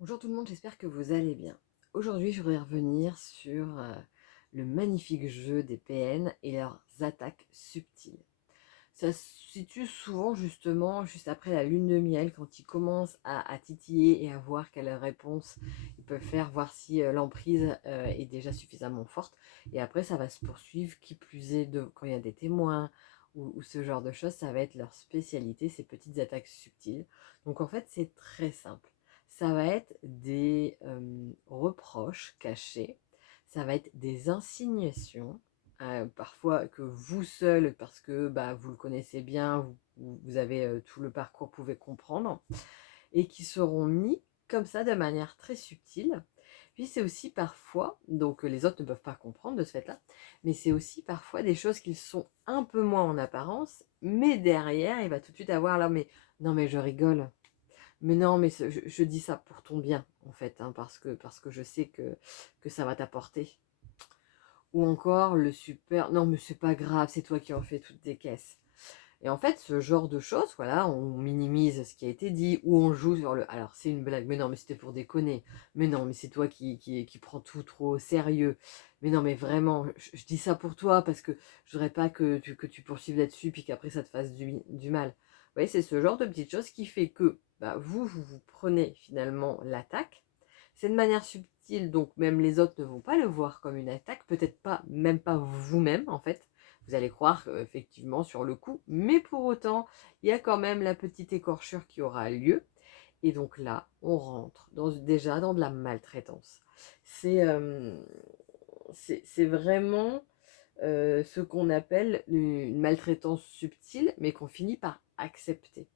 Bonjour tout le monde, j'espère que vous allez bien. Aujourd'hui, je voudrais revenir sur le magnifique jeu des PN et leurs attaques subtiles. Ça se situe souvent justement juste après la lune de miel, quand ils commencent à titiller et à voir quelle réponse ils peuvent faire, voir si l'emprise est déjà suffisamment forte. Et après, ça va se poursuivre, qui plus est, quand il y a des témoins ou ce genre de choses, ça va être leur spécialité, ces petites attaques subtiles. Donc en fait, c'est très simple. Ça va être des reproches cachés, ça va être des insinuations, parfois que vous seul, parce que bah, vous le connaissez bien, vous avez tout le parcours, pouvez comprendre, et qui seront mis comme ça de manière très subtile. Puis c'est aussi parfois, donc les autres ne peuvent pas comprendre de ce fait-là, mais c'est aussi parfois des choses qui sont un peu moins en apparence, mais derrière, il va tout de suite avoir là, mais non mais je rigole, mais non mais je dis ça pour ton bien en fait, hein, parce que je sais que ça va t'apporter. Ou encore le super, non mais c'est pas grave, c'est toi qui en fais toutes tes caisses. Et en fait, ce genre de choses, voilà, on minimise ce qui a été dit, ou on joue sur le alors c'est une blague, mais non, mais c'était pour déconner, mais non, mais c'est toi qui prends tout trop au sérieux, mais non, mais vraiment, je dis ça pour toi parce que je voudrais pas que tu poursuives là-dessus, puis qu'après ça te fasse du mal. Vous voyez, c'est ce genre de petites choses qui fait que bah, vous prenez finalement l'attaque. C'est de manière subtile, donc même les autres ne vont pas le voir comme une attaque, peut-être pas, même pas vous-même en fait. Vous allez croire effectivement sur le coup, mais pour autant, il y a quand même la petite écorchure qui aura lieu. Et donc là, on rentre déjà dans de la maltraitance. C'est c'est vraiment ce qu'on appelle une maltraitance subtile, mais qu'on finit par accepter.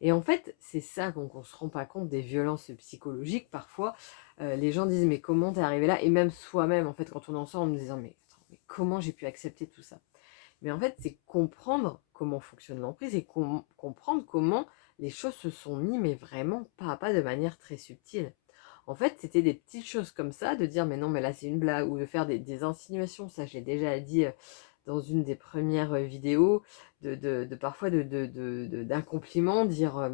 Et en fait, c'est ça qu'on ne se rend pas compte des violences psychologiques. Parfois, les gens disent mais comment t'es arrivé là? Et même soi-même, en fait, quand on en sort en me disant mais, attends, mais comment j'ai pu accepter tout ça? Mais en fait, c'est comprendre comment fonctionne l'emprise et comprendre comment les choses se sont mises, mais vraiment pas à pas, de manière très subtile. En fait, c'était des petites choses comme ça, de dire mais non, mais là c'est une blague, ou de faire des insinuations. Ça, j'ai déjà dit dans une des premières vidéos, de parfois d'un compliment, dire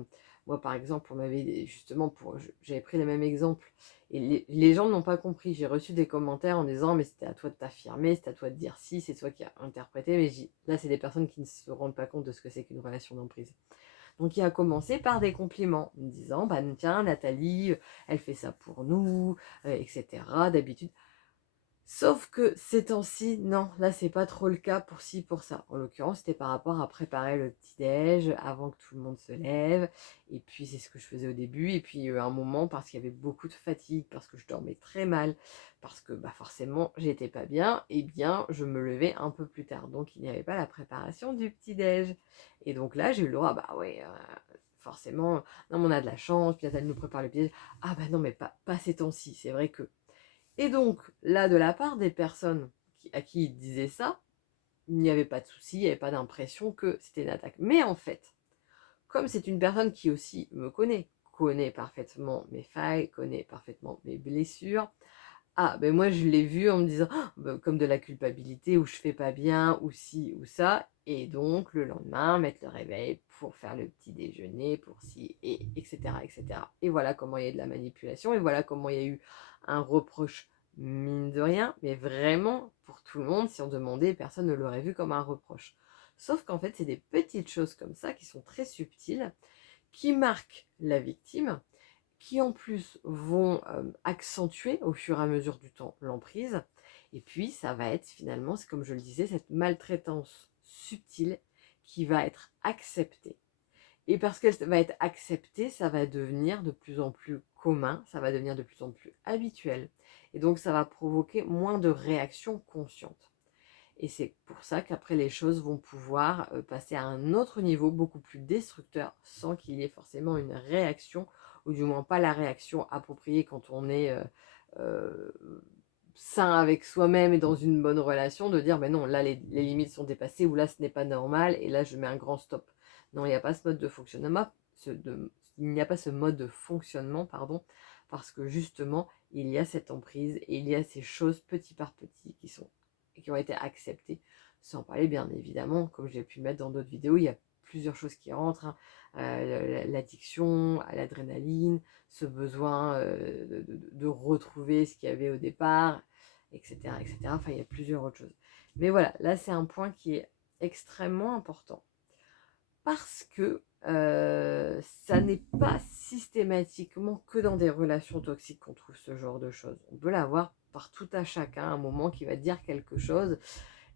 moi par exemple, on m'avait justement, j'avais pris le même exemple, et les gens n'ont pas compris. J'ai reçu des commentaires en disant mais c'était à toi de t'affirmer, c'est à toi de dire si, c'est toi qui as interprété, mais là c'est des personnes qui ne se rendent pas compte de ce que c'est qu'une relation d'emprise. Donc il a commencé par des compliments, en me disant bah tiens Nathalie, elle fait ça pour nous, etc. D'habitude. Sauf que ces temps-ci, non, là c'est pas trop le cas pour ci, pour ça. En l'occurrence, c'était par rapport à préparer le petit-déj avant que tout le monde se lève. Et puis c'est ce que je faisais au début. Et puis un moment, parce qu'il y avait beaucoup de fatigue, parce que je dormais très mal, parce que bah, forcément j'étais pas bien, et bien je me levais un peu plus tard. Donc il n'y avait pas la préparation du petit-déj. Et donc là j'ai eu le droit, bah ouais, forcément, non mais on a de la chance, puis elle nous prépare le petit-déj. Ah bah non mais pas ces temps-ci, c'est vrai que. Et donc, là, de la part des personnes à qui il disait ça, il n'y avait pas de souci, il n'y avait pas d'impression que c'était une attaque. Mais en fait, comme c'est une personne qui aussi me connaît parfaitement mes failles, connaît parfaitement mes blessures, ah, ben moi je l'ai vu en me disant, ah, ben, comme de la culpabilité, ou je fais pas bien, ou ci, ou ça, et donc le lendemain, mettre le réveil pour faire le petit déjeuner, pour ci, et etc., etc. Et voilà comment il y a eu de la manipulation, et voilà comment il y a eu un reproche, mine de rien, mais vraiment, pour tout le monde, si on demandait, personne ne l'aurait vu comme un reproche. Sauf qu'en fait, c'est des petites choses comme ça qui sont très subtiles, qui marquent la victime, qui en plus vont accentuer au fur et à mesure du temps l'emprise. Et puis ça va être finalement, c'est comme je le disais, cette maltraitance subtile qui va être acceptée. Et parce qu'elle va être acceptée, ça va devenir de plus en plus commun, ça va devenir de plus en plus habituel. Et donc ça va provoquer moins de réactions conscientes. Et c'est pour ça qu'après les choses vont pouvoir passer à un autre niveau beaucoup plus destructeur, sans qu'il y ait forcément une réaction, ou du moins pas la réaction appropriée quand on est euh, sain avec soi-même et dans une bonne relation, de dire mais non, là les limites sont dépassées, ou là ce n'est pas normal, et là je mets un grand stop. Non, il n'y a pas ce mode de fonctionnement, il n'y a pas ce mode de fonctionnement, pardon, parce que justement il y a cette emprise et il y a ces choses petit par petit qui ont été acceptées, sans parler bien évidemment, comme j'ai pu le mettre dans d'autres vidéos, il y a plusieurs choses qui rentrent, hein, l'addiction à l'adrénaline, ce besoin de retrouver ce qu'il y avait au départ, etc., etc. Enfin, il y a plusieurs autres choses. Mais voilà, là, c'est un point qui est extrêmement important parce que ça n'est pas systématiquement que dans des relations toxiques qu'on trouve ce genre de choses. On peut l'avoir par tout à chacun, un moment qui va dire quelque chose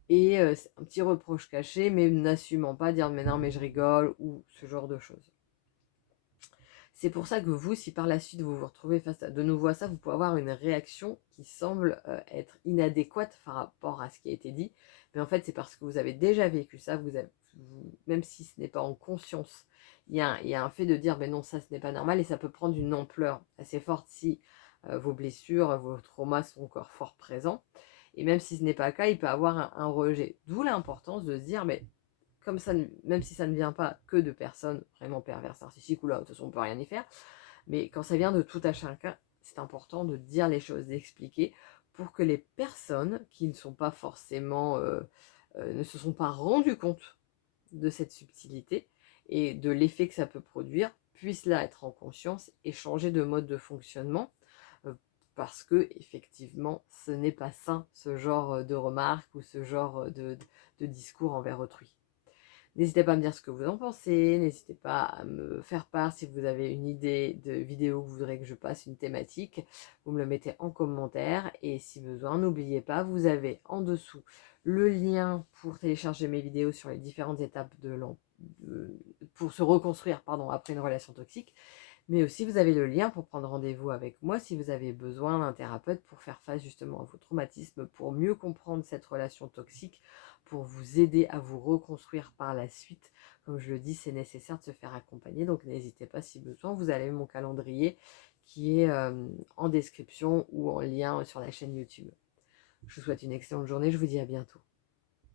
et c'est un petit reproche caché, mais n'assumant pas, dire mais non, mais je rigole ou ce genre de choses. C'est pour ça que vous, si par la suite vous vous retrouvez face à de nouveau à ça, vous pouvez avoir une réaction qui semble être inadéquate par rapport à ce qui a été dit. Mais en fait, c'est parce que vous avez déjà vécu ça, même si ce n'est pas en conscience, il y a un fait de dire, mais non, ça, ce n'est pas normal, et ça peut prendre une ampleur assez forte si vos blessures, vos traumas sont encore fort présents. Et même si ce n'est pas le cas, il peut avoir un rejet. D'où l'importance de se dire, mais comme ça, même si ça ne vient pas que de personnes vraiment perverses, narcissiques, ou là, de toute façon, on peut rien y faire, mais quand ça vient de tout à chacun, c'est important de dire les choses, d'expliquer, pour que les personnes qui ne sont pas forcément, ne se sont pas rendues compte de cette subtilité et de l'effet que ça peut produire, puissent là être en conscience et changer de mode de fonctionnement, parce que effectivement, ce n'est pas sain, ce genre de remarques ou ce genre de discours envers autrui. N'hésitez pas à me dire ce que vous en pensez, n'hésitez pas à me faire part si vous avez une idée de vidéo que vous voudrez que je passe, une thématique, vous me le mettez en commentaire et si besoin, n'oubliez pas, vous avez en dessous le lien pour télécharger mes vidéos sur les différentes étapes pour se reconstruire après une relation toxique, mais aussi vous avez le lien pour prendre rendez-vous avec moi si vous avez besoin d'un thérapeute pour faire face justement à vos traumatismes, pour mieux comprendre cette relation toxique, pour vous aider à vous reconstruire par la suite. Comme je le dis, c'est nécessaire de se faire accompagner, donc n'hésitez pas si besoin. Vous avez mon calendrier qui est en description ou en lien sur la chaîne YouTube. Je vous souhaite une excellente journée, je vous dis à bientôt.